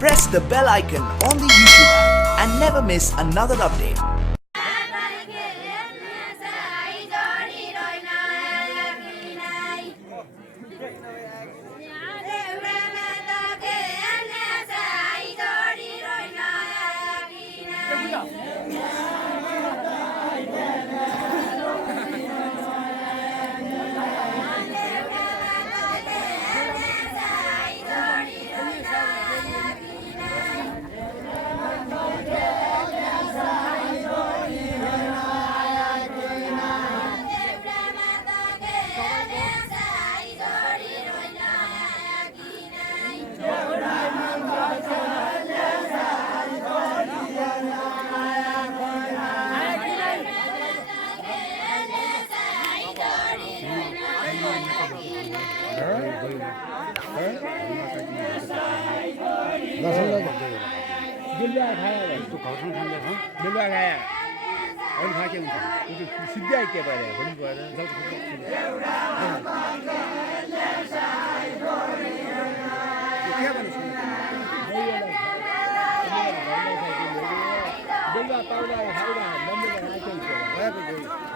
press the bell icon on the YouTube app and never miss another update. बिल्ला खाया भाइ तँ घरसँग खान्छ बिल्ला खाया अरू खा के हुन्छ त्यो सिधै के भएर पनि गएर बिल्ला पाउडा खाइरह मम्मीले राखेको